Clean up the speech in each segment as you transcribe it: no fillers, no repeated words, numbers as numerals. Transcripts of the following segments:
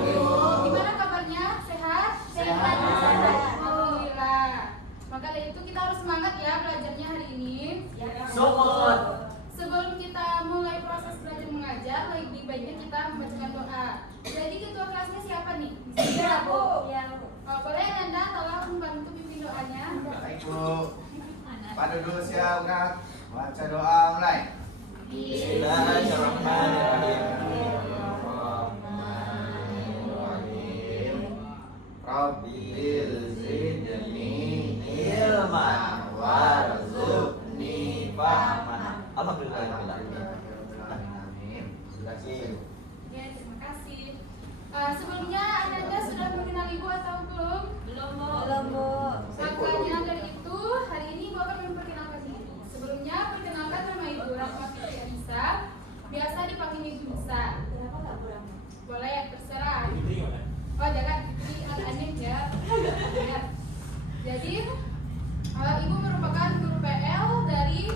Gimana kabarnya? Sehat? Sehat. Alhamdulillah. Maka dari itu kita harus semangat ya belajarnya hari ini. Semangat. Sebelum kita mulai proses belajar mengajar, lebih baiknya kita membacakan doa. Jadi ketua kelasnya siapa nih? Iya, Bu. Oh, boleh Nanda tolong membantu pimpin doanya. Baik Bu. Pada dulu siap baca doa mulai. Bismillahirrahmanirrahim. Rabbil zidni ilman warzuqni fahman. Alhamdulillah. Amin. Sudah selesai. Ya, terima kasih. Sebelumnya Nanda sudah mengenal Ibu atau belum? Belum, Bu. Makanya dari itu hari ini Ibu akan memperkenalkan diri. Sebelumnya perkenalkan nama Ibu Rahma Fitri Anissa, biasa dipanggil Ibu Nisa. Kenapa enggak Bu Rahma? Boleh terserah. Oh jangan Fitri aneh ya. Ya. Jadi Ibu merupakan guru PL dari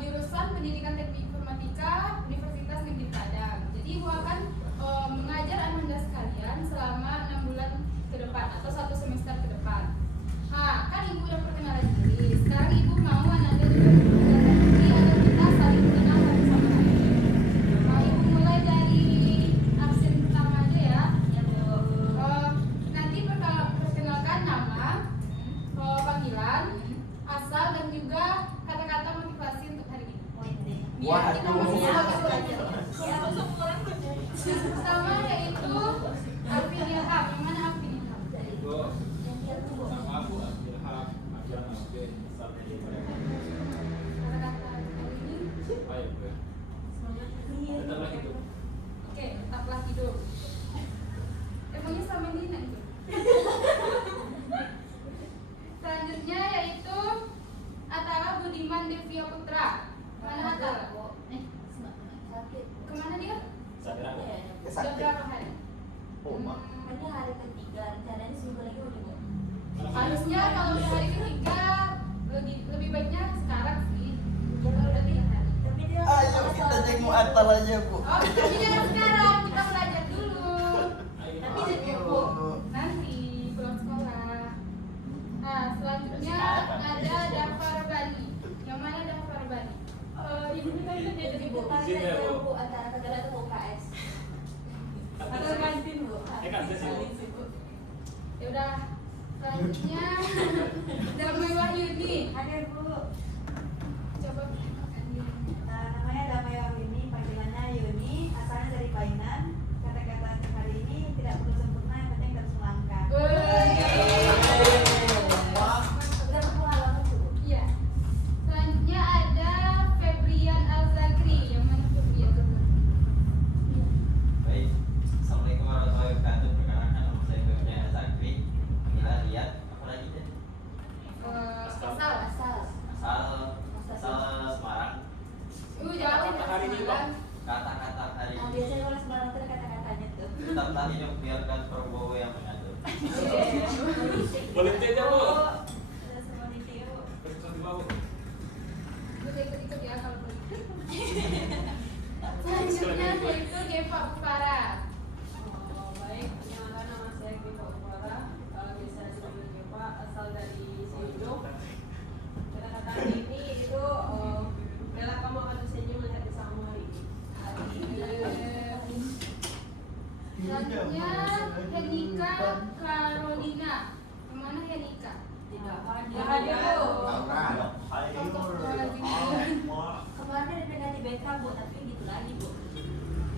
jurusan Pendidikan Teknik Informatika Universitas Negeri Padang. Jadi Ibu akan mengajar Anda sekalian selama 6 bulan ke depan atau 1 semester ke depan. Nah, kan Ibu udah perkenalan diri. Sekarang Ibu mau Anda juga perkenalan diri agar kita saling mengenal satu sama lain. Ibu mulai dari absen pertama aja ya. Ya, Bu. Nanti perkenalkan nama, panggilan, asal dan juga kata-kata motivasi untuk hari ini. Biar kita masih semangat belajar. Pertama yaitu Alvin Ilham. Yang mana Alvin Ilham? Kata-kata hari ini. Oke, tetaplah hidup. Emangnya selama ini enak hidup? Selanjutnya yaitu Atara Budiman Devia Putra. Mana Atara? Kemana dia? Sudah berapa hari? Ini hari ketiga, rencananya seminggu lagi udah, Bu. Harusnya kalau di hari ketiga lebih baiknya sekarang sih. Ya, Kalau udah 3 hari. Tapi dia Ayo kita jenguk Atal aja, Bu. Oh, tapi jangan sekarang, kita belajar dulu. Tapi dia Bu. Nanti pulang sekolah. Nah, selanjutnya ada Dafar Bani. Yang mana Dafar Bani? Ibunya kan kerja dari Bu, Bu. kalian jauh, Bu, antara negara itu UKS. Atau kantin Bu. Ya udah. Selanjutnya Damai Wahyuni. Hadir, Bu. Coba perkenalkan diri. Namanya Damai Wahini, panggilannya Yuni, asalnya dari Painan. Kata-kata untuk hari ini tidak perlu sempurna, yang penting terus melangkah. Udah berpengalaman, Bu. Iya. Selanjutnya ada Febrian Al-Zakri. Yang mana Febrian Al-Zakri? Baik. Assalamualaikum warahmatullahi wabarakatuh. Perkenalkan nama saya Febrian Zakri. Panggilan Riyad. Apa lagi deh? Asal. Asal Semarang. Jauh Hari ini, Bang. Kata-kata hari Nah, ini. biasanya kalau Semarang itu ada kata-katanya tuh. Tetaplah hidup, biarkan Prabowo yang mengatur. Politik aja, Bu. Ada semua di Tio. Udah ikut-ikut ya kalau politik. Selanjutnya yaitu Deva Upara. Baik, perkenalkan nama saya Deva Upara, biasa dipanggil Deva, asal dari Sido. Kata-kata hari ini itu rela kamu akan tersenyum melihat bersamamu hari ini. Selanjutnya Henika Carolina. Kemana Henika? Tidak Tidak hadir, Bu. Kemarin ada ganti backup, Bu, tapi gitu lagi, Bu.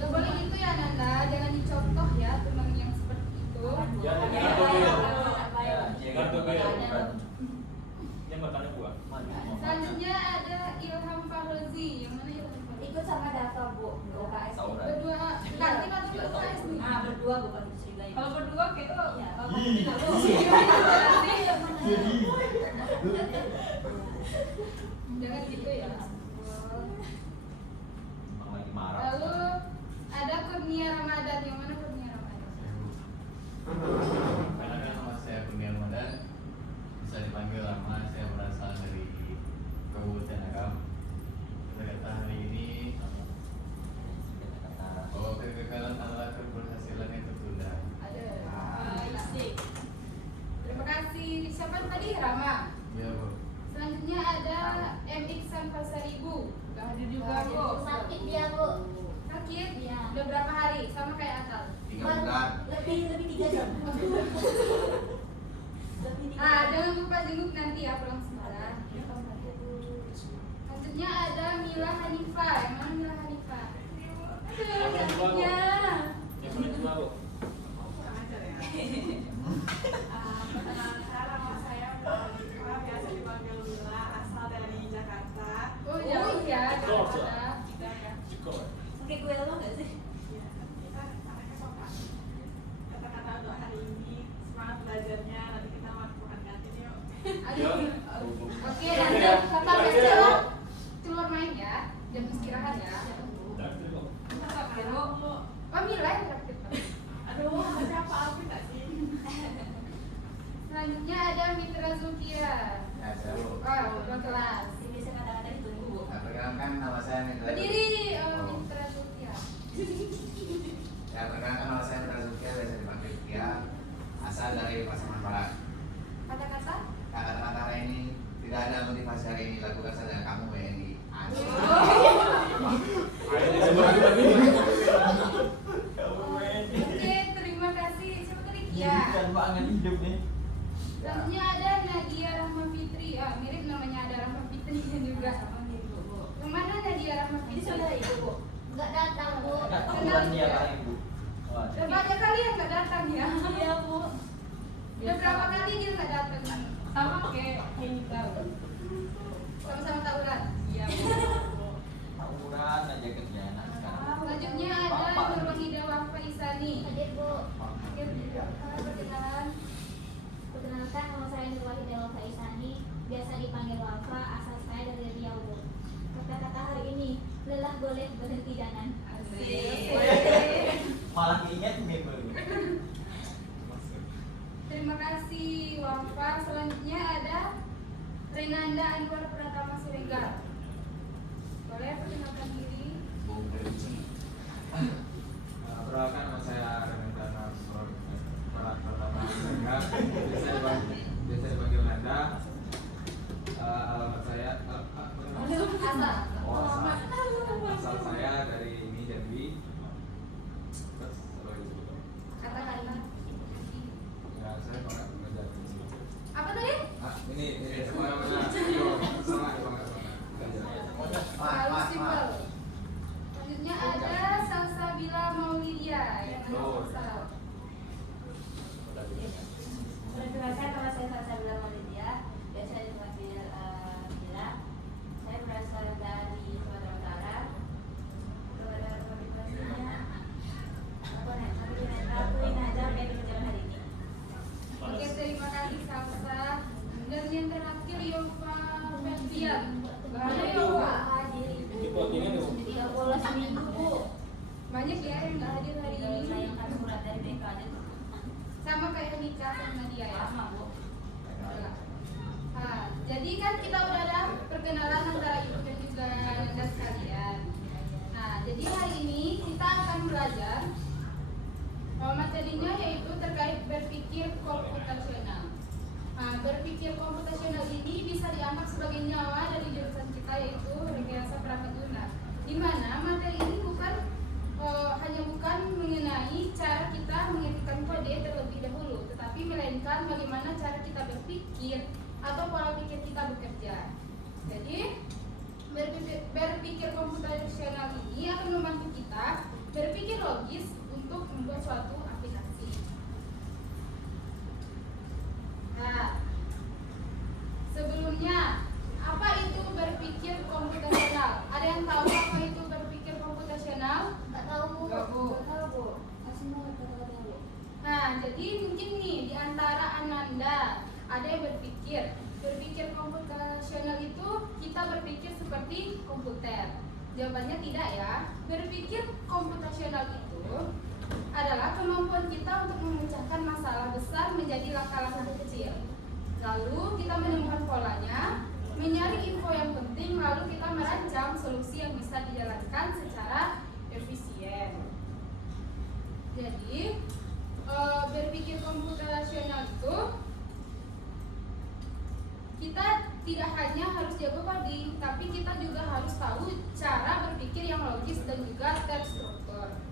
Gak boleh gitu ya Nanda, jangan dicontoh ya teman yang seperti itu. Ya, Ya, ya, Kartu biru. Yang bertanya buat. Selanjutnya ada Ilham Fahrozi. Yang mana Ilham Fahrozi? Ikut sama Dava, Bu, ke UKS. Saudara. Berdua kantin atau UKS nih? Nah, berdua, Bu, kalau dicurigai. Kalau berdua gitu, Iya. kamu tidak Bu. Jangan gitu ya. Emang lagi marah. Lalu ada Kurnia Ramadan. Yang mana Kurnia Ramadan? Perkenalkan nama saya Kurnia Ramadan, bisa dipanggil Rama. Saya berasal dari Kabupaten Agam. Kata hari ini bahwa kegagalan adalah keberhasilan yang sama kayak Akal. 3 bulan. Lebih 3 jam. Lebih 3 Ah, jangan lupa jenguk nanti ya pulang sekolah. Selanjutnya ada Mila Hanifa. Yang mana Mila Hanifa? Aduh, cantiknya. Yang paling tua kok. Perkenalkan nama saya Mila, biasa dipanggil Mila, asal dari Jakarta. Oh, jauh ya. Jauh, Jakarta. Ciko. Pakai kue lo nggak sih? Ya, kita anaknya sopan. Kata-kata untuk hari ini, semangat belajarnya, nanti kita makan kantin yuk. Aduh. Oke, nanti tetap istirahat. Keluar main ya. Jam istirahat ya. Traktir kok. Oh, Mila yang terakhir. Aduh, siapa aku nggak sih? Selanjutnya ada Mitra Zulkira. Ya, saya Bu. Oh, ketua kelas. Bisa kata-kata ditunggu. Nah, perkenalkan nama saya Mitra. Berdiri, Oh. Mitra Zulkira. Ya, perkenalkan nama saya Mitra Zulkifli, biasa dipanggil Kia. Asal dari Pasaman Barat. Kata-kata? Nah, kata-kata hari ini tidak ada motivasi hari ini, lakukan saja kamu WNI. Anjir. Ayo disebut lagi. Oke, terima kasih. Siapa tadi Kia? Kan banget hidup nih. Selanjutnya ada Nadia Rahma Fitri. Ah, mirip namanya ada Rahma Fitri juga. Yang mana Nadia Rahma Ini Fitri? saudara ibu, Bu. Nggak datang, Bu. Enggak bulan dia paling Bu. Wah, Udah banyak kali yang nggak datang ya. Iya, Bu. Udah berapa kali dia nggak datang? Sama kayak Nita. Sama-sama tawuran. Iya, tawuran aja kerjaan sekarang. Selanjutnya ada Nurwahida Wafa Isani. Hadir Bu. Oke, perkenalan. Perkenalkan nama saya Nurwahida Wafa Isani, biasa dipanggil Wafa, asal saya dari Riau Bu. Kata-kata hari ini, lelah boleh berhenti jangan. Malah ingat member. Terima kasih Wafa. Selanjutnya ada Renanda Anwar Pratama Siregar. Boleh perkenalkan diri? Perkenalkan nama saya Renanda Nasor Pratama Siregar, biasa dipanggil Nanda. Alamat saya Asal. oh, asal saya dari ini Jambi. Terus apa lagi sebutnya? Kata-kata. Ya saya pernah belajar di sini. Apa tadi? Ini mana? Sama Terlalu simpel. Selanjutnya ada Salsabila Maulidia. Yang mana Oh. Salsa? Perkenalkan nama saya Salsabila Maulidia, biasa dipanggil Bila. Saya berasal dari Sumatera Utara. Kepada motivasinya, aku ingin aja kayak pelajaran hari ini. Oke, terima kasih Salsa. Dan yang terakhir Yova Febian. Bahaya Yova. Hadir Ibu. Di postingan tuh. 30 seminggu, Bu. Banyak ya yang nggak hadir hari ini. Sayangkan surat dari BK aja tuh. Sama kayak nikah sama dia ya. Sama, Bu. Nah, jadi kan kita udah ada perkenalan antara ibu dan juga Nanda sekalian. Nah, jadi hari ini kita akan belajar materinya yaitu terkait berpikir komputasional. Nah, berpikir komputasional ini bisa dianggap sebagai nyawa dari jurusan kita yaitu rekayasa perangkat lunak. Di mana materi ini hanya bukan mengenai cara kita mengetikkan kode terlebih dahulu, tetapi melainkan bagaimana cara kita berpikir atau pola pikir kita bekerja. Jadi berpikir komputasional ini akan membantu kita berpikir logis untuk membuat suatu aplikasi. Nah, sebelumnya apa itu berpikir komputasional? Ada yang tahu apa itu berpikir komputasional? Nggak tahu Bu. Nggak, Bu. Nggak tahu Bu. Kasih mau kata-kata Bu. Nah, jadi mungkin nih di antara Ananda ada yang berpikir komputasional itu kita berpikir seperti komputer. Jawabannya tidak ya. Berpikir komputasional itu adalah kemampuan kita untuk memecahkan masalah besar menjadi langkah-langkah kecil. Lalu kita menemukan polanya, menyaring info yang penting, lalu kita merancang solusi yang bisa dijalankan secara efisien. Jadi berpikir komputasional itu kita tidak hanya harus jago coding, tapi kita juga harus tahu cara berpikir yang logis dan juga terstruktur.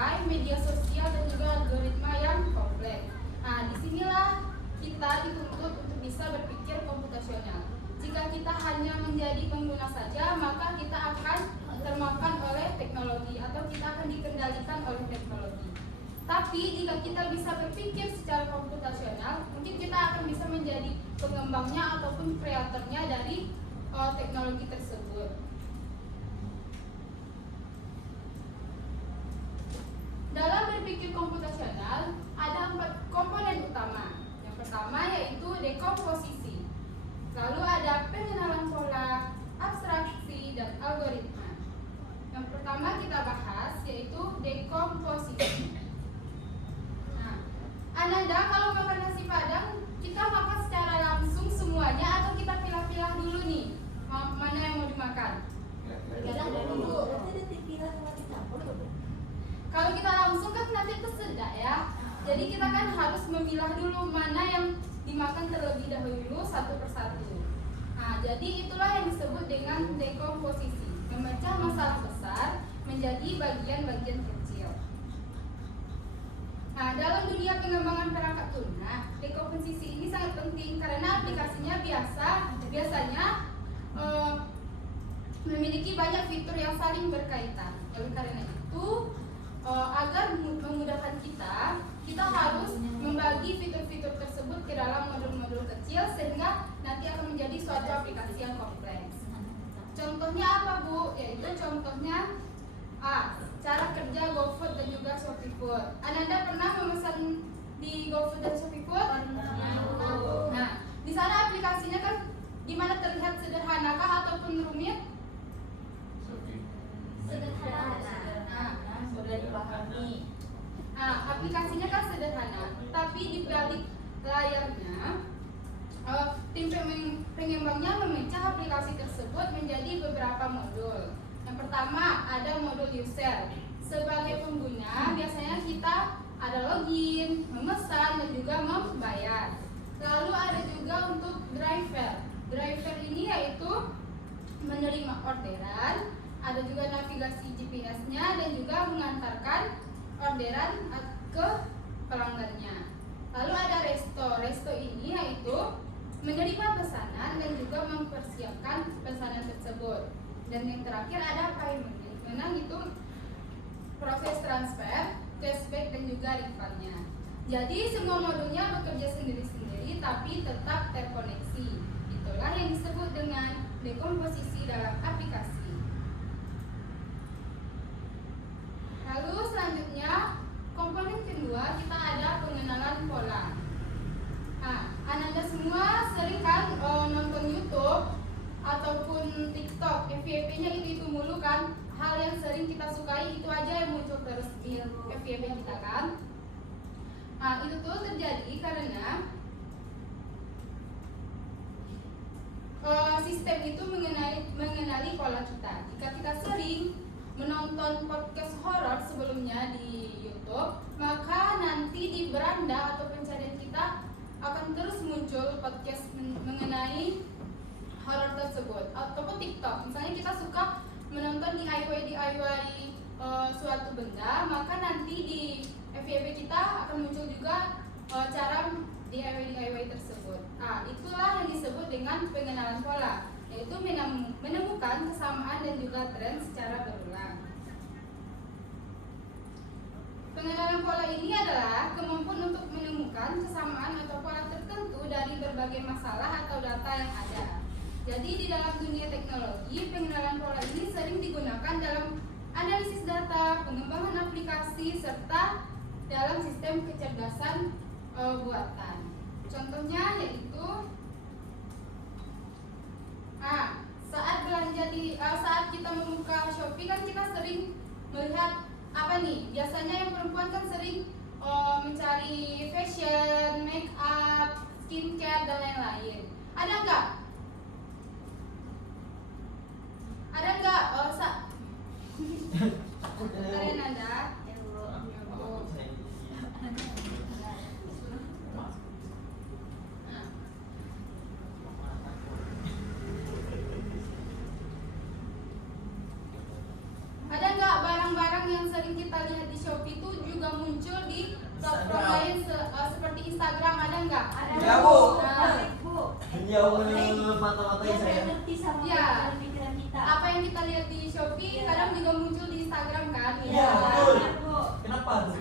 AI, media sosial dan juga algoritma yang kompleks. Nah, disinilah kita dituntut untuk bisa berpikir komputasional. Jika kita hanya menjadi pengguna saja, maka kita akan termakan oleh teknologi atau kita akan dikendalikan oleh teknologi. Tapi jika kita bisa berpikir secara komputasional, mungkin kita akan bisa menjadi pengembangnya ataupun kreatornya dari teknologi tersebut. Dalam berpikir komputasional ada 4 komponen utama. Yang pertama yaitu dekomposisi. Lalu ada pengenalan pola, abstraksi, dan algoritma. Yang pertama kita bahas yaitu dekomposisi. Nah, Ananda kalau makan nasi padang kita makan secara langsung semuanya atau kita pilah-pilah dulu nih mana yang mau dimakan? Kalau kita langsung kan nanti tersedak ya. Jadi kita kan harus memilah dulu mana yang dimakan terlebih dahulu satu persatu. Nah, jadi itulah yang disebut dengan dekomposisi, memecah masalah besar menjadi bagian-bagian kecil. Nah, dalam dunia pengembangan perangkat lunak, dekomposisi ini sangat penting karena aplikasinya biasanya memiliki banyak fitur yang saling berkaitan. Oleh karena itu, agar memudahkan kita harus membagi fitur-fitur tersebut ke dalam modul-modul kecil sehingga nanti akan menjadi suatu aplikasi yang kompleks. Contohnya apa, Bu? Yaitu contohnya cara kerja GoFood dan juga ShopeeFood. Ananda pernah memesan di GoFood dan ShopeeFood? Nah, di sana aplikasinya kan gimana, terlihat sederhanakah ataupun rumit? Sederhana. Sudah dipahami. Nah, aplikasinya kan sederhana, tapi di balik layarnya tim pengembangnya memecah aplikasi tersebut menjadi beberapa modul. Yang pertama ada modul user. Sebagai pengguna biasanya kita ada login, memesan dan juga membayar. Lalu ada juga untuk driver. Driver ini yaitu menerima orderan, ada juga navigasi GPS-nya dan juga mengantarkan orderan ke pelanggannya. Lalu ada resto. Resto ini yaitu menerima pesanan dan juga mempersiapkan pesanan tersebut. Dan yang terakhir ada payment. Memang itu proses transfer, cashback dan juga refund-nya. Jadi semua modulnya bekerja sendiri-sendiri tapi tetap terkoneksi. Itulah yang disebut dengan dekomposisi dalam aplikasi. Lalu selanjutnya komponen kedua kita ada pengenalan pola. Nah, Ananda semua sering kan nonton YouTube ataupun TikTok, FYP-nya itu mulu kan. Hal yang sering kita sukai itu aja yang muncul terus di FYP kita kan. Nah, itu tuh terjadi karena sistem itu mengenali pola kita. Jika kita sering menonton podcast horor sebelumnya di YouTube, maka nanti di beranda atau pencarian kita akan terus muncul podcast mengenai horor tersebut. Ataupun TikTok, misalnya kita suka menonton DIY suatu benda, maka nanti di FYP kita akan muncul juga cara DIY tersebut. Nah, itulah yang disebut dengan pengenalan pola, yaitu menemukan kesamaan dan juga tren secara berulang. Pengenalan pola ini adalah kemampuan untuk menemukan kesamaan atau pola tertentu dari berbagai masalah atau data yang ada. Jadi di dalam dunia teknologi, pengenalan pola ini sering digunakan dalam analisis data, pengembangan aplikasi, serta dalam sistem kecerdasan buatan. Contohnya yaitu saat kita membuka Shopee kan kita sering melihat apa nih? Biasanya yang perempuan kan sering mencari fashion, make up, skincare dan lain-lain. Ada nggak? Ada nggak? Ada Nanda? Ada nggak barang-barang yang sering kita lihat di Shopee platform lain seperti Instagram ada nggak? Ada Ya, Bu. Nah, Bu. Dia mata-matain saya. ngerti sama Iya. pikiran kita. apa yang kita lihat di Shopee Iya. kadang juga muncul di Instagram kan? Iya, betul. Bu. Kenapa tuh?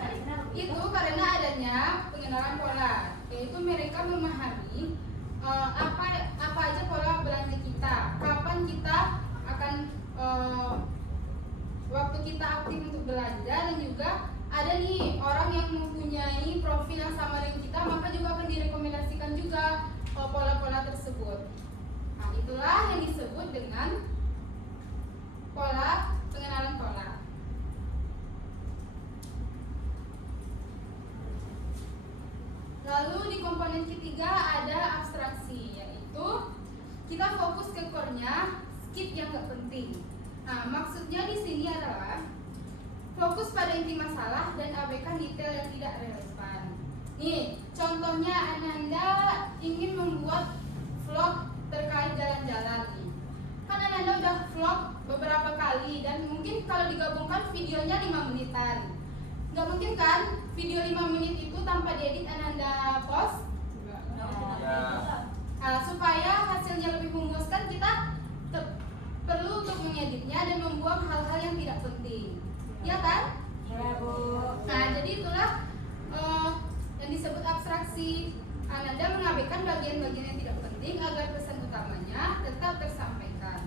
Itu karena adanya pengenalan pola, yaitu mereka memahami apa aja pola belanja kita, kapan kita akan waktu kita aktif untuk belanja, dan juga ada nih orang yang mempunyai profil yang sama dengan kita, maka juga akan direkomendasikan juga pola-pola tersebut. Nah, itulah yang disebut dengan pengenalan pola. Lalu di komponen ketiga ada abstraksi, yaitu kita fokus ke core-nya, skip yang nggak penting. Nah, maksudnya di sini adalah fokus pada inti masalah dan abaikan detail yang tidak relevan. Nih, contohnya Ananda ingin membuat vlog terkait jalan-jalan nih. Kan Ananda udah vlog beberapa kali dan mungkin kalau digabungkan videonya 5 menitan. Nggak mungkin kan video 5 menit itu tanpa diedit Ananda post? Nah, supaya hasilnya lebih memuaskan, kita perlu untuk mengeditnya dan membuang hal-hal yang tidak penting. Ya kan? Ya, Bu. Nah, jadi itulah yang disebut abstraksi. Ananda mengabaikan bagian-bagian yang tidak penting agar pesan utamanya tetap tersampaikan.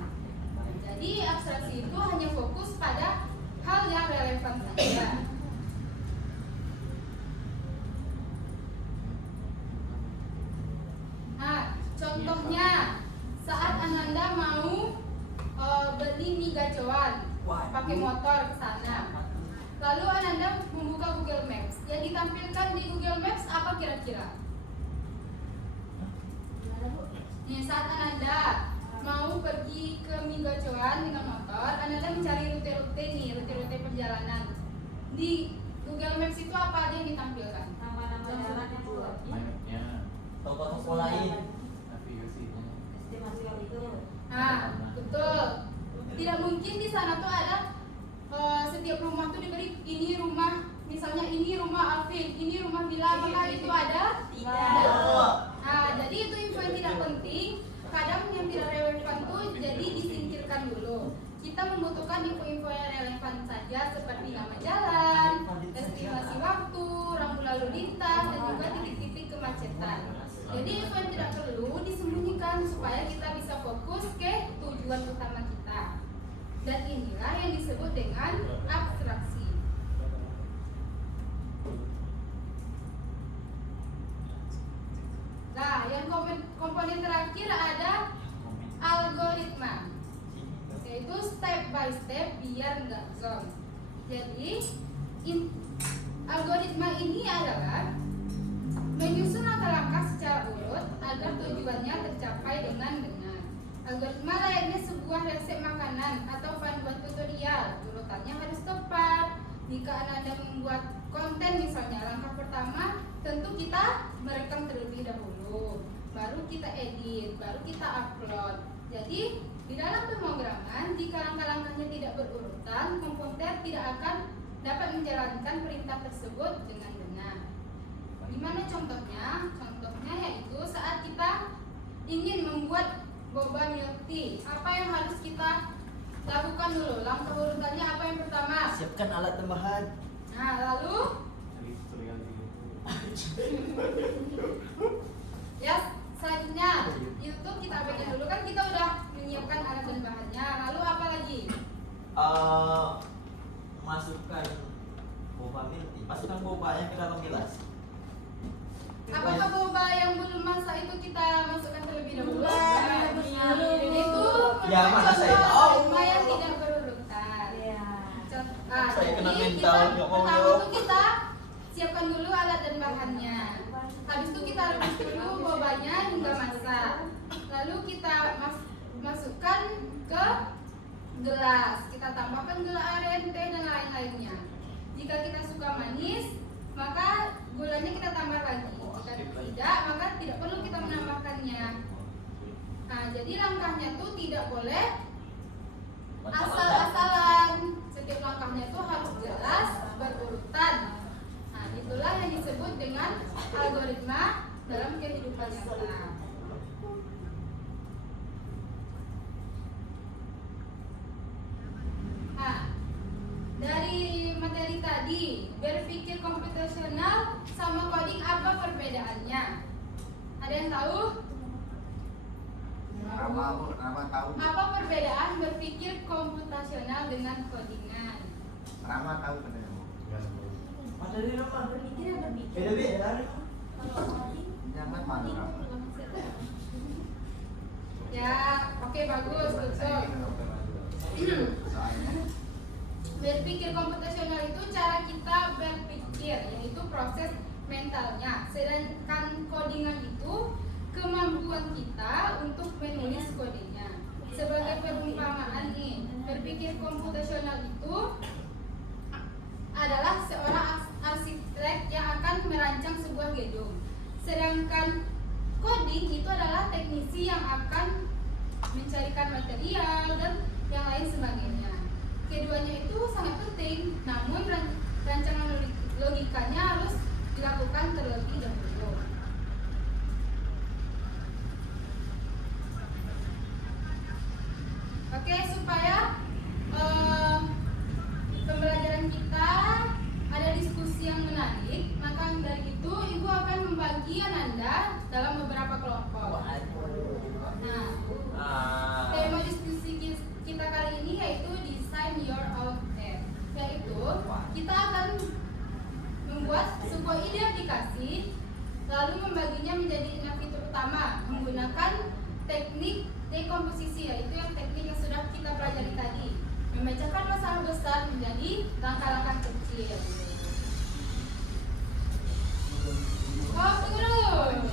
Jadi abstraksi itu hanya fokus pada hal yang relevan saja. Nah, contohnya saat Ananda mau beli mie gacoan, pakai motor ke sana. Lalu Ananda membuka Google Maps. Yang ditampilkan di Google Maps apa kira-kira? Nih, saat Ananda mau pergi ke mie gacoan dengan motor, Ananda mencari rute-rute perjalanan. Di Google Maps itu apa aja yang ditampilkan? Nama-nama jalan yang buat Banyaknya Toko-toko lain. navigasinya. estimasi yang itu. Nah, betul. Tidak mungkin di sana tuh ada setiap rumah tuh diberi ini rumah, misalnya ini rumah Alvin, ini rumah Bila, apakah itu ada? Tidak. Nah, jadi itu info yang tidak penting. Kadang yang tidak relevan tuh jadi disingkirkan dulu. Kita membutuhkan info-info yang relevan saja seperti nama jalan, estimasi waktu, rambu lalu lintas, dan juga titik-titik kemacetan. Jadi info yang tidak perlu disembunyikan supaya kita bisa fokus ke tujuan utama kita. Dan inilah yang disebut dengan abstraksi. Nah, yang komponen terakhir ada algoritma, yaitu step by step biar nggak zong. Jadi algoritma ini adalah menyusun langkah-langkah secara urut agar tujuannya tercapai dengan benar. Algoritma layaknya sebuah resep makanan atau panduan tutorial. Urutannya harus tepat. Jika Anda membuat konten misalnya, langkah pertama tentu kita merekam terlebih dahulu, baru kita edit, baru kita upload. Jadi di dalam pemrograman, jika langkah-langkahnya tidak berurutan, komputer tidak akan dapat menjalankan perintah tersebut dengan benar. Gimana contohnya? Contohnya yaitu saat kita ingin membuat boba milk tea, apa yang harus kita lakukan dulu? Langkah urutannya apa yang pertama? Siapkan alat tambahan. Nah, lalu Cari tutorial di YouTube. ya selanjutnya YouTube kita abaikan dulu, kan kita udah menyiapkan alat dan bahannya. Lalu apa lagi? Masukkan boba milk tea. Masukkan boba yang ke dalam gelas. Apakah boba yang belum masak itu kita masukkan terlebih dahulu? Iya, Itu Ya, mana saya tahu. algoritma yang tidak berurutan. Iya. Saya kena Jadi mental, kita nggak mau pertama jawab. tuh kita siapkan dulu alat dan bahannya. Habis itu kita rebus dulu bobanya hingga masak. Lalu kita masukkan ke gelas. Kita tambahkan gula aren, teh, dan lain-lainnya. Jika kita suka manis, maka gulanya kita tambah lagi. Jika tidak, maka tidak perlu kita menambahkannya. Nah, jadi langkahnya tuh tidak boleh asal-asalan. Setiap langkahnya itu harus jelas, berurutan. Nah, itulah yang disebut lagi, berpikir komputasional sama coding apa perbedaannya? Ada yang tahu? Rama tahu. Apa perbedaan berpikir komputasional dengan codingan? Rama tahu benar. Ada di rumah. Berpikir dan berpikir. Beda-beda. Kalau coding, Jangan malu Rama. Ya, oke bagus, betul. Soalnya Berpikir komputasional itu cara kita berpikir, yaitu proses mentalnya. Sedangkan codingan itu kemampuan kita untuk menulis kodenya. Sebagai perumpamaan nih, berpikir komputasional itu adalah seorang arsitek yang akan merancang sebuah gedung. Sedangkan coding itu adalah teknisi yang akan mencarikan material dan yang lain sebagainya. Keduanya itu sangat penting, namun rancangan logikanya harus dilakukan terlebih dahulu. Oke, supaya pembelajaran kita ada diskusi yang menarik, maka dari itu Ibu akan membagi Ananda dalam beberapa kelompok. Nah, tema diskusi kita kali ini yaitu design your own app, yaitu kita akan membuat sebuah ide aplikasi lalu membaginya menjadi 6 fitur utama menggunakan teknik dekomposisi, yaitu yang teknik yang sudah kita pelajari tadi, memecahkan masalah besar menjadi langkah-langkah kecil. Oh, tunggu dulu.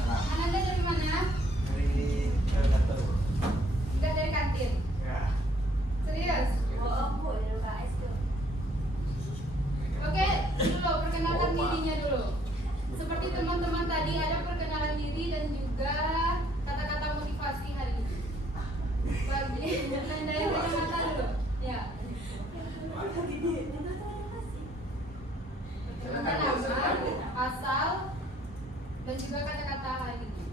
Ananda dari mana? Dari kantor. Enggak dari kantin. Ya. Serius? oh, Bu, dari UKS tuh. Oke, dulu perkenalkan dirinya dulu. Seperti teman-teman tadi ada perkenalan diri dan juga kata-kata motivasi hari ini. Bagi dari kacamata dulu. Ya. Nama, asal, dan juga kata-kata hari ini.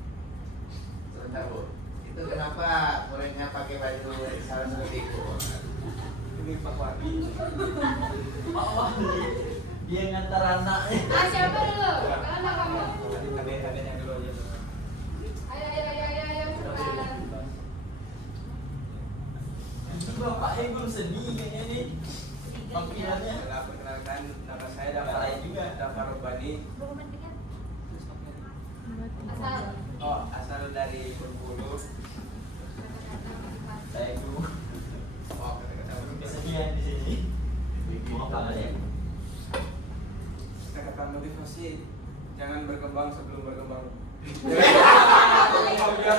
sebentar Bu. Itu kenapa muridnya pakai baju salah seperti itu? Ini Pak Wadi. Pak Wadi. Dia ngantar anaknya. Siapa dulu? Kalian apa kamu? Ada yang dulu aja. Ayo, cepat. Bapaknya belum sedih kayaknya nih. Panggilannya. Perkenalkan, nama saya Daftar aja juga. Daftar Rubani. Asal. Oh, asal dari Bengkulu. Saya itu Oh, kata-kata kesedihan di sini. Mau apa ya? kata motivasi, jangan berkembang sebelum berkembang.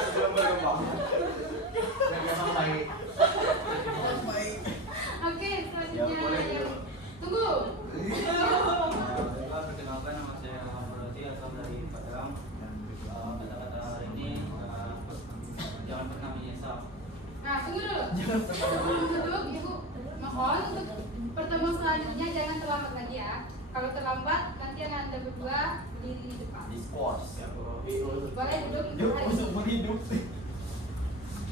Sebelum berkembang. Memang baik. Oke, Ya, boleh. selanjutnya. Tunggu. Perkenalkan, nama saya Muhammad Roti, asal dari Padang. Kata-kata hari ini jangan pernah menyesal. Nah, tunggu dulu. Sebelum Ibu mohon untuk pertemuan selanjutnya jangan terlambat lagi ya. Kalau terlambat nanti Anda berdua berdiri di depan. Discourse. Boleh duduk Yuk, hari untuk ini. berhidup.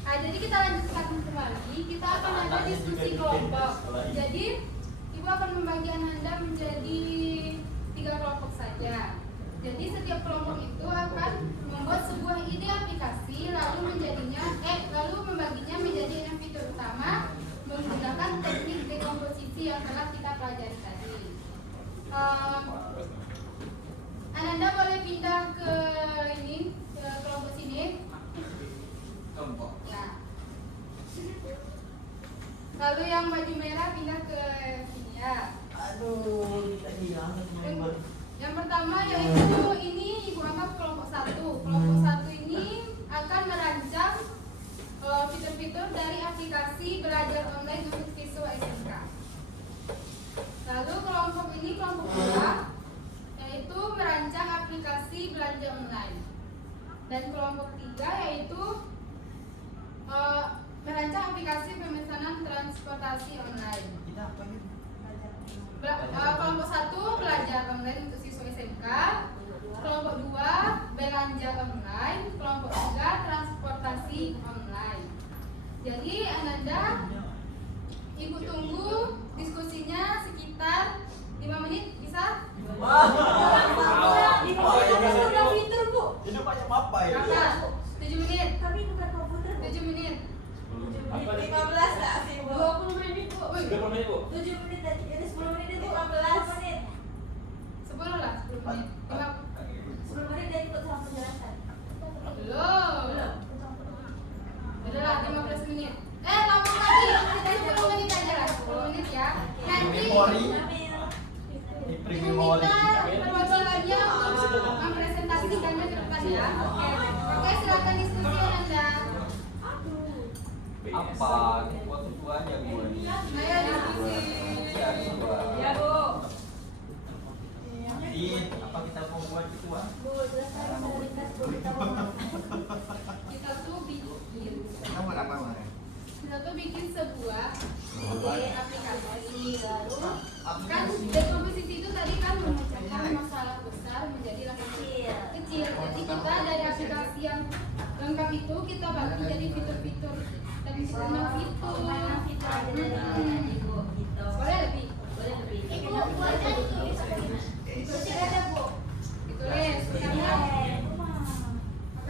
Nah, jadi kita lanjutkan kembali. Kita akan ada diskusi kelompok. Jadi Ibu akan membagi Anda menjadi 3 kelompok saja. Jadi setiap kelompok itu akan membuat sebuah ide aplikasi lalu membaginya menjadi 6 fitur utama menggunakan teknik dekomposisi yang telah kita pelajari tadi. Ananda boleh pindah ke kelompok sini. Kelompok. Ya. Lalu yang baju merah pindah ke sini ya. Aduh, kita hilang member. Yang pertama yaitu ini Ibu anggap kelompok 1. Kelompok 1 ini akan merancang fitur-fitur dari aplikasi belajar online untuk siswa SMK. Lalu kelompok 2 yaitu merancang aplikasi belanja online. Dan kelompok 3 yaitu merancang aplikasi pemesanan transportasi online. Kita apa ini? Kelompok 1 belajar online untuk siswa SMK. Kelompok 2 belanja online. Kelompok 3 transportasi online. Jadi Ananda, Ibu tunggu diskusinya sekitar 5 menit. Bisa Din, apa kita mau buat gituan? Bu, jelaskan solidaritas Bu, kita mau Kita tuh bikin Kamu apa kemarin? kita tuh bikin sebuah aplikasi lalu Ah, kan dari komposisi itu tadi kan memecahkan masalah besar menjadi kecil. Jadi kita dari aplikasi yang lengkap itu kita bagi jadi fitur-fitur dan fitur fitur. Mainan fitur aja dari Ibu gitu. Boleh lebih. Boleh lebih. Ibu, Bu aja itu bisa bagaimana? Terus ada Bu. Ditulis karena akan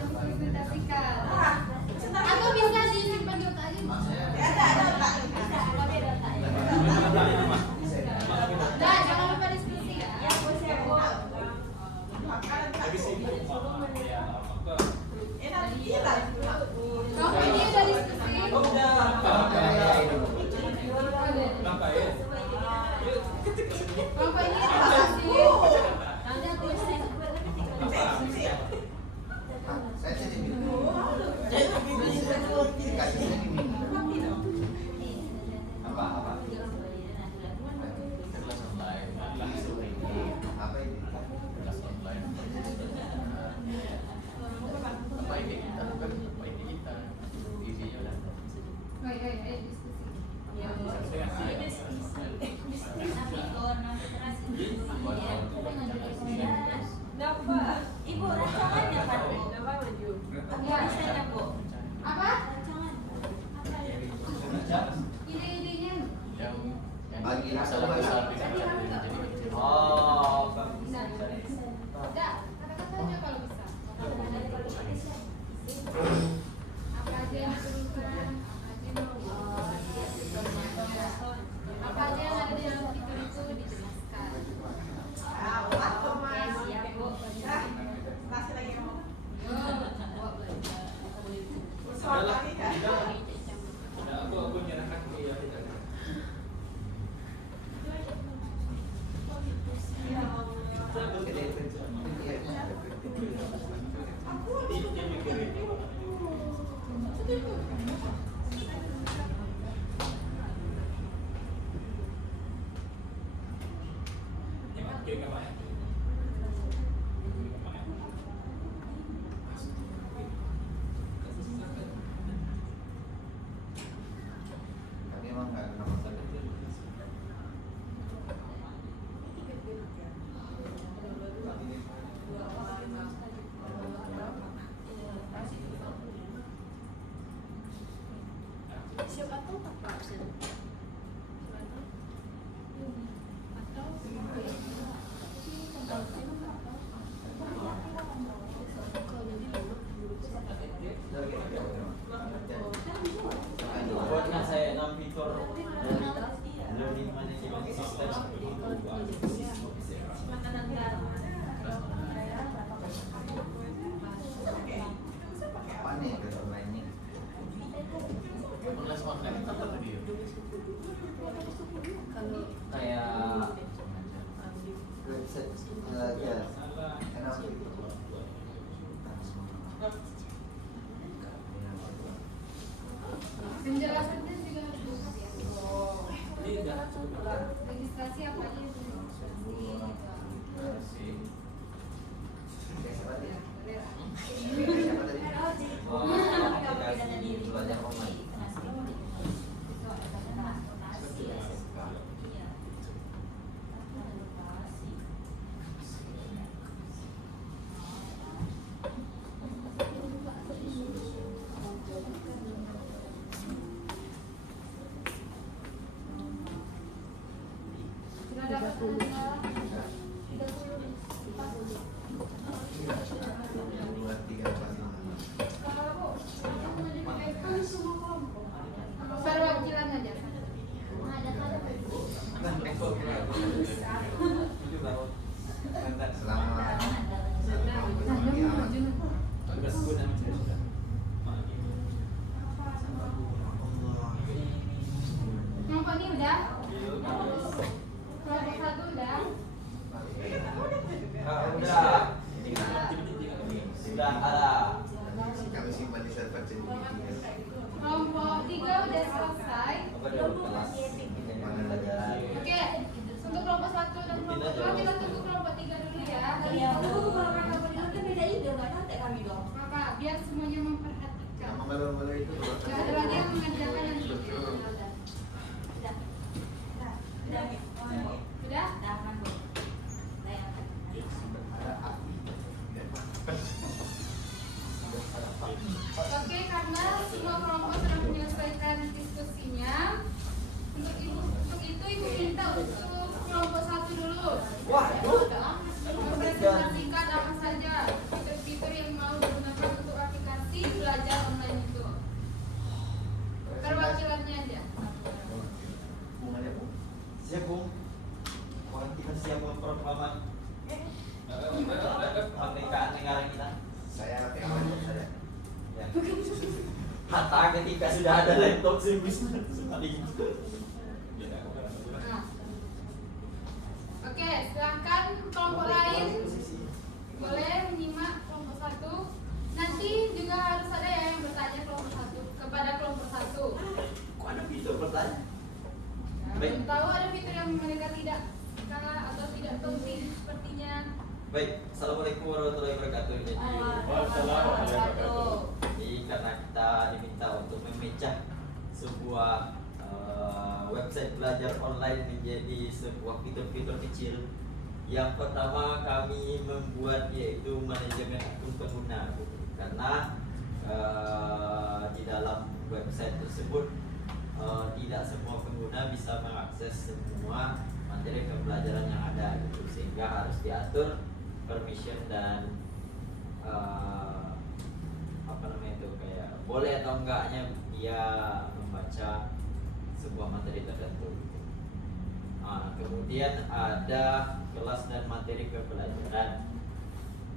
dipresentasikan. Atau bisa disimpan di otak aja. Ada otak. Bisa, pakai data ya. Nah, jangan lupa diskusi ya. Ya, Bu, saya Bu. Tapi sih ya apa Enak bilang. Kamu ini udah diskusi. langkah ya. Kamu ini udah diskusi. Nanti aku bisa Saya jadi minum. Dikasihnya gini. Apa? Kelas online, Apa ini? kelas online. Apa ini kita bukan apa ini kita? Isinya udah. Ayo diskusi. Ibu, rancangannya kan? Ya. Tulisannya, Bu. Apa? rancangan. Apa ya? Ide-idenya. Yang Bagi masalah aku, besar Bang. bisa jadi kecil. Oh, Bisa. Udah, kata-kata aja kalau bisa. Apa aja yang diperlukan, apa aja yang ada di dalam fitur itu dijelaskan. Oke, siap, Bu. Kasih lagi mau. Aku menyerahkan ke ya kita. Tapi emang nggak kena masalah. Siapa tahu apa absen? buatnya saya 6 fitur learning management system seperti itu. Apa nih fitur lainnya? Kelas online itu apa tadi ya? Kayak Website ya. Kenapa gitu? Penjelasannya juga harus lengkap ya. Ini udah cukup. Registrasi apa aja yang registrasi. Sih. Kayak siapa tadi? Ya, Kayak siapa tadi? oh, aplikasi belajar online. biar semuanya memperhatikan. Yang mengeluh-ngeluh itu Gak ada lagi yang mengerjakan yang gitu. Udah. Udah? Jangan Bu. Bayangkan. ada api. Oke, karena semua kelompok sudah menyelesaikan diskusinya, untuk itu ibu minta untuk kelompok 1 dulu. Waduh. Mempresentasikan apa saja fitur-fitur yang mau digunakan untuk aplikasi belajar online itu. Perwakilannya aja. Bunganya Bu. Siap, Bung. Orang kita siap memperlaman kemerdekaan negara kita. Saya nanti akan saya. Ya. Kata ketika sudah ada laptop sih bisa sekali. Nah. Oke, silahkan kelompok lain boleh menyimak kelompok 1. Nanti juga harus ada ya yang bertanya kelompok 1 kepada kelompok 1. Kok ada fitur bertanya? Belum tahu ada fitur yang mereka tidak suka atau tidak tahu sepertinya. Baik, assalamualaikum warahmatullahi wabarakatuh. Jadi karena kita diminta untuk memecah sebuah website belajar online menjadi sebuah fitur-fitur kecil. Yang pertama kami membuat yaitu manajemen akun pengguna, karena di dalam website tersebut tidak semua pengguna bisa mengakses semua materi pembelajaran yang ada gitu, sehingga harus diatur permission dan kayak boleh atau enggaknya dia membaca sebuah materi tertentu. Kemudian ada kelas dan materi pembelajaran.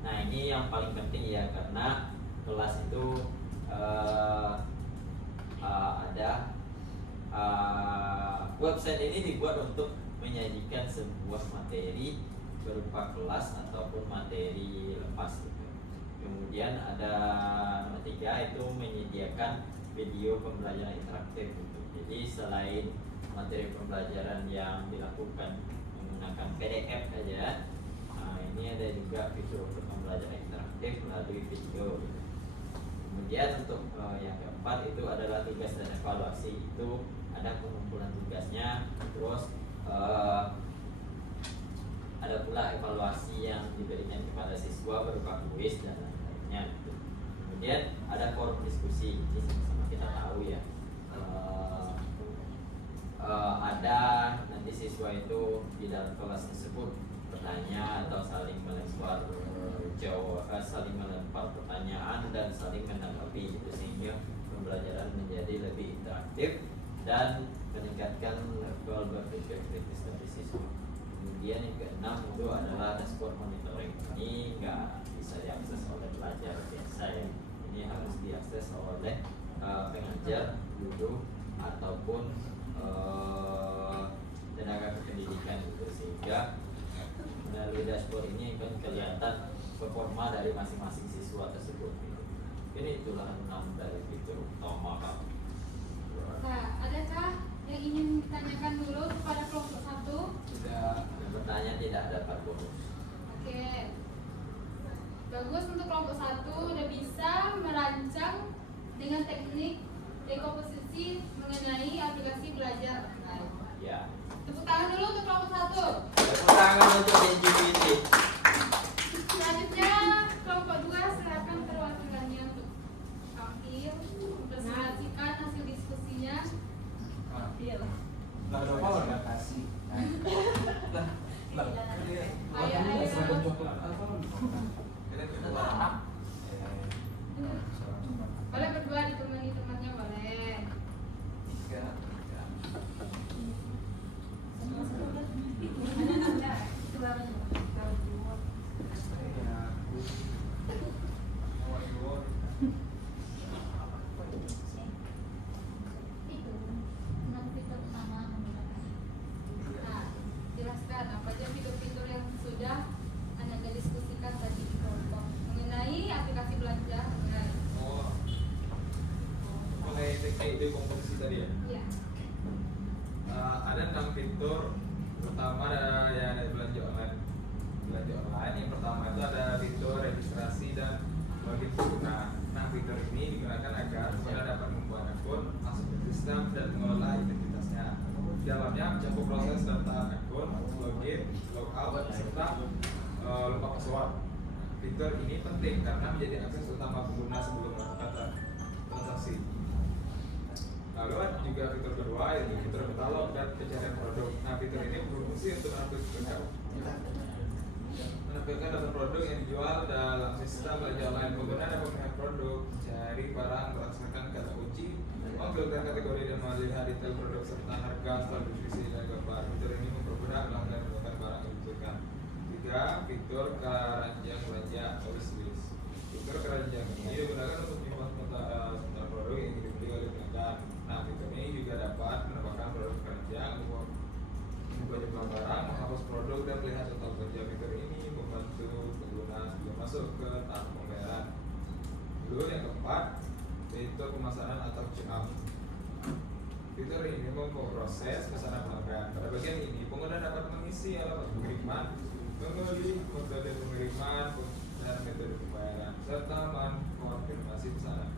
Nah ini yang paling penting ya, karena kelas itu ada website ini dibuat untuk menyajikan sebuah materi berupa kelas ataupun materi lepas gitu. Kemudian ada nomor 3 itu menyediakan video pembelajaran interaktif gitu. Jadi selain materi pembelajaran yang dilakukan menggunakan PDF aja, ini ada juga fitur untuk pembelajaran interaktif melalui video gitu. Kemudian untuk yang keempat itu adalah tugas dan evaluasi. Itu ada pengumpulan tugasnya, terus ada pula evaluasi yang diberikan kepada siswa berupa kuis dan lain-lainnya gitu. Kemudian ada forum diskusi, ini sama-sama kita tahu ya. Ada nanti siswa itu di dalam kelas tersebut bertanya atau saling melempar saling melempar pertanyaan dan saling menanggapi gitu, sehingga pembelajaran menjadi lebih interaktif dan meningkatkan level berpikir kritis dari siswa. Kemudian yang keenam itu adalah dashboard monitoring. Ini nggak bisa diakses oleh pelajar biasa ya. Ini harus diakses oleh pengajar, guru ataupun tenaga kependidikan gitu, sehingga melalui dashboard ini kan kelihatan performa dari masing-masing siswa tersebut gitu. Ini itulah 6 dari fitur utama Kak. Nah, adakah yang ingin ditanyakan dulu kepada kelompok 1? Tidak, yang bertanya tidak dapat bonus. Oke. Bagus, untuk kelompok 1 udah bisa merancang dengan teknik dekomposisi mengenai aplikasi belajar online. Ya. Tepuk tangan dulu untuk kelompok 1. Tepuk tangan untuk ChatGPT. Selanjutnya kelompok 2, silakan perwakilannya untuk tampil mempresentasikan hasil diskusinya. Lah ada apa enggak kasih. Boleh berdua ditemani temannya, boleh. Itu 6 fitur utama menggunakan. Nah, jelaskan apa aja fitur-fitur yang sudah Anda diskusikan tadi di kelompok mengenai aplikasi belajar online. Oh, mengenai teknik dekomposisi tadi ya. Iya. Ada 6 fitur. Pertama ada yang ada belanja online. Belanja online yang pertama itu ada fitur registrasi dan login pengguna. Nah, ini digunakan agar pengguna dapat membuat akun, masuk ke sistem, dan mengelola identitasnya. Di dalamnya mencakup proses daftar akun, login, logout, serta lupa password. Fitur ini penting karena menjadi akses utama pengguna sebelum melakukan transaksi. Lalu ada juga fitur kedua, yaitu fitur katalog dan pencarian produk. Nah, fitur ini berfungsi untuk menampilkan daftar produk yang dijual dalam sistem belanja online. Pengguna dapat melihat produk, mencari barang, merasakan kata kunci, memfilter kategori dan melihat detail produk serta harga setelah deskripsi dan gambar. Fitur ini mempermudah pelanggan menemukan barang yang dibutuhkan. 3. Fitur keranjang belanja atau wishlist. Fitur keranjang ini digunakan untuk menyimpan sementara produk yang dibeli oleh pelanggan. Nah, fitur ini juga dapat menambahkan produk keranjang, membuka jumlah barang, menghapus produk, dan melihat total belanja. Fitur ini membantu pengguna sebelum masuk ke tahap pembayaran. Lalu yang keempat, fitur pemesanan atau checkout. Fitur ini memproses pesanan pelanggan. Pada bagian ini, pengguna dapat mengisi alamat pengiriman, memilih metode pengiriman, dan metode pembayaran, serta mengkonfirmasi pesanan.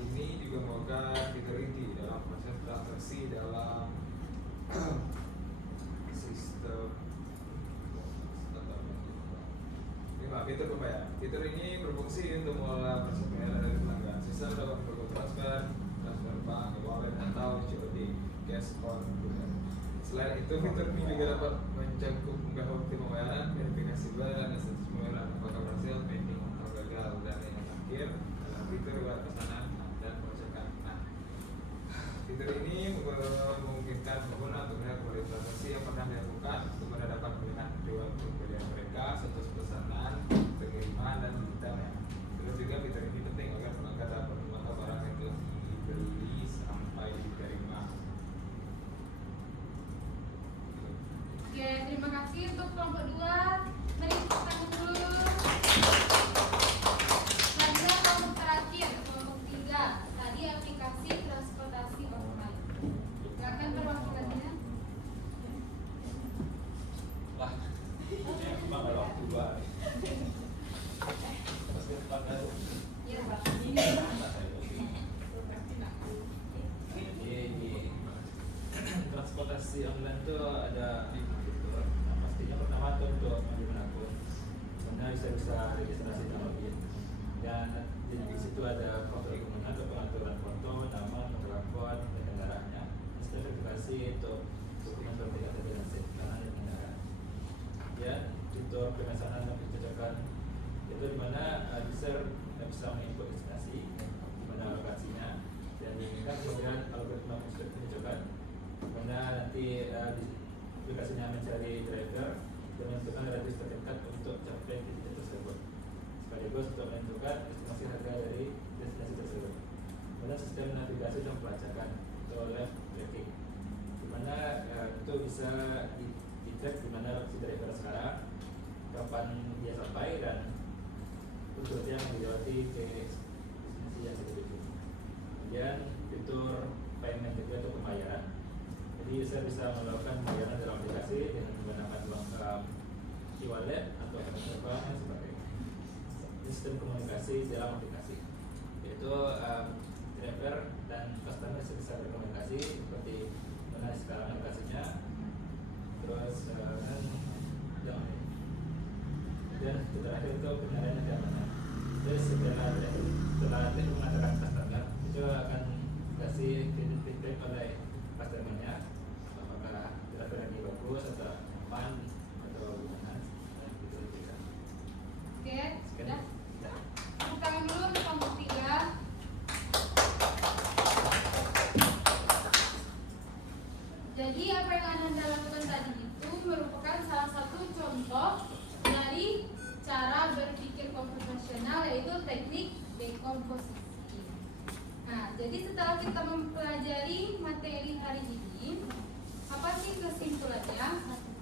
Ini juga merupakan fitur inti dalam proses transaksi dalam sistem. 5. Fitur pembayaran. Fitur ini berfungsi untuk mengelola proses pembayaran dari pelanggan. Sistem dapat melakukan transfer bank, wallet, atau COD, cash on delivery. Selain itu, fitur ini juga dapat mencakup bukti pembayaran, verifikasi bar, dan status pembayaran apakah berhasil, pending, atau gagal. Dan yang terakhir adalah fitur pesanan dan pengecekan. Nah, fitur ini memungkinkan pengguna untuk melihat kembali transaksi yang pernah dilakukan. Pengguna dapat melihat riwayat pembelian mereka, status pesanan, pengiriman, dan detailnya. Terus juga fitur ini penting agar pelanggan dapat memantau barang yang telah dibeli sampai diterima. Oke, terima kasih untuk kelompok 2. Mari kita tangan dulu. Selanjutnya kelompok terakhir, kelompok 3. Tadi aplikasi transportasi online. Silakan perwakilannya. Wah, emang ada waktu buat. Pasti pakai. Iya, Pak. Di transportasi online itu ada fitur. Nah, pastinya pertama itu untuk manajemen akun. Kemudian bisa registrasi nama login. Dan di situ ada profil pengguna, pengaturan foto, nama, nomor akun, dan kendaraannya. Sistem verifikasi untuk dokumen seperti KTP dan SIM dan kendaraan. Ya, fitur pemesanan dan pencocokan itu dimana user bisa menginput destinasi, dimana lokasinya, dan diinginkan kemudian algoritma pencocokan, dimana nanti di aplikasinya mencari driver dan menentukan radius terdekat untuk capai titik tersebut, sekaligus untuk menentukan estimasi harga dari destinasi tersebut. Kemudian sistem navigasi dan pelacakan atau live tracking, dimana itu bisa di-track dimana lokasi driver sekarang, kapan dia sampai, dan tujuannya melewati ke destinasi yang dituju. Kemudian fitur payment juga untuk pembayaran. Jadi user bisa melakukan pembayaran dalam aplikasi dengan menggunakan uang e-wallet atau kartu terbang dan sebagainya. Sistem komunikasi dalam aplikasi, yaitu driver dan customer bisa berkomunikasi seperti mana sekarang aplikasinya, terus dan terakhir itu penilaian keamanan. Jadi setelah mengatakan customer, itu akan kasih feedback oleh customernya apakah driver lagi bagus atau aman atau gimana. Oke, sudah. Tepuk tangan dulu untuk kelompok 3. Jadi apa yang Anda lakukan tadi itu merupakan salah satu contoh dari cara berpikir komputasional, yaitu teknik dekomposisi. Nah, jadi setelah kita mempelajari materi hari ini, apa sih kesimpulannya?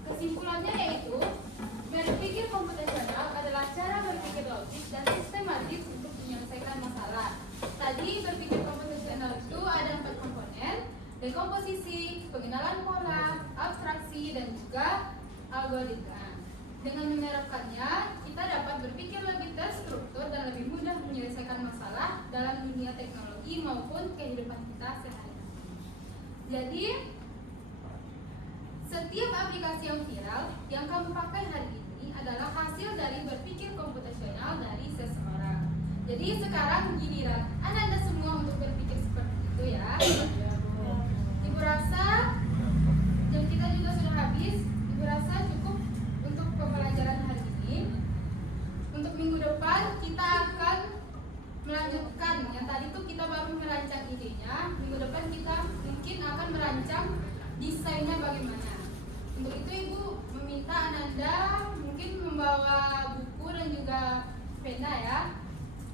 Kesimpulannya yaitu berpikir komputasional adalah cara berpikir logis dan sistematis untuk menyelesaikan masalah. Tadi berpikir komputasional itu ada 4 komponen: dekomposisi, pengenalan pola, abstraksi, dan juga algoritma. Dengan menerapkannya, kita dapat berpikir lebih terstruktur dan lebih mudah menyelesaikan masalah dalam dunia teknologi maupun kehidupan kita sehari-hari. Jadi setiap aplikasi yang viral yang kamu pakai hari ini adalah hasil dari berpikir komputasional dari seseorang. Jadi sekarang giliran Anda semua untuk berpikir seperti itu ya. Ibu rasa jam kita juga sudah habis. Ibu rasa cukup untuk pembelajaran hari ini. Untuk minggu depan kita akan melanjutkan. Yang tadi tuh kita baru merancang idenya. Minggu depan kita mungkin akan merancang desainnya bagaimana. Untuk itu Ibu meminta Ananda mungkin membawa buku dan juga pena ya.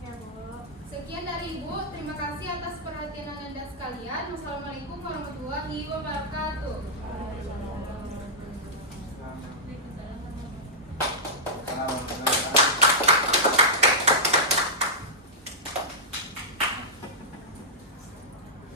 Ya, Bu. Sekian dari Ibu. Terima kasih atas perhatian Ananda sekalian. Wassalamualaikum warahmatullahi wabarakatuh.